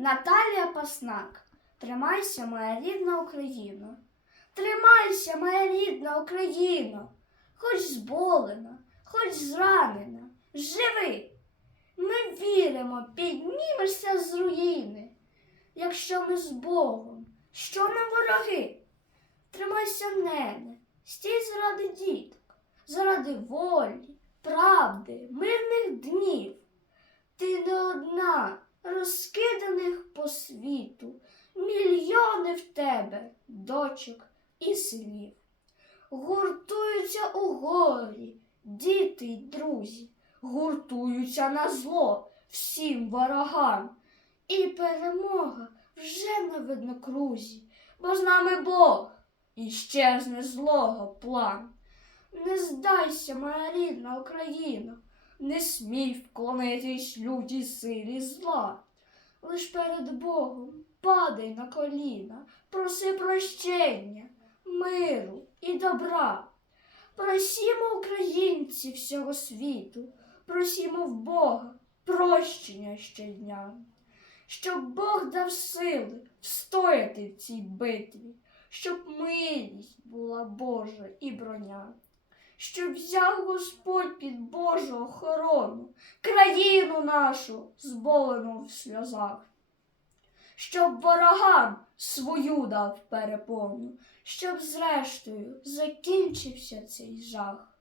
Наталія Паснак. Тримайся, моя рідна Україна. Тримайся, моя рідна Україна. Хоч зболена, хоч зранена. Живи. Ми віримо, піднімешся з руїни. Якщо ми з Богом, що нам вороги? Тримайся, нене, стій заради діток, заради волі, правди, мирних днів. Ти не одна, розкиданих по світу, мільйони в тебе, дочок і синів. Гуртуються у горі, діти й друзі, гуртуються на зло всім ворогам. І перемога вже на виднокрузі, бо з нами Бог і щезне злого план. Не здайся, моя рідна Україна, не смій вклонитись лютій силі зла. Лиш перед Богом падай на коліна, проси прощення, миру і добра. Просімо українці всього світу, просімо в Бога прощення щодня, щоб Бог дав сили встояти в цій битві, щоб милість була Божа і броня, щоб взяв Господь під Божу охорону країну нашу зболену в сльозах, щоб ворогам свою дав перепону, щоб зрештою закінчився цей жах.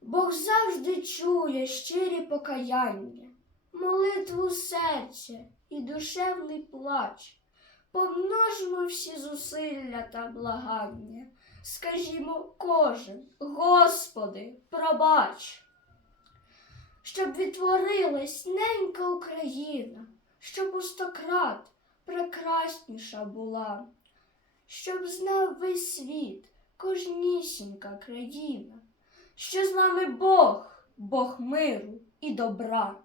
Бог завжди чує щирі покаяння, молитву серця і душевний плач. Помножимо всі зусилля та благання, скажімо кожен, Господи, пробач, щоб відтворилась ненька Україна, щоб у стократ прекрасніша була, щоб знав весь світ, кожнісінька країна, що з нами Бог, Бог миру і добра.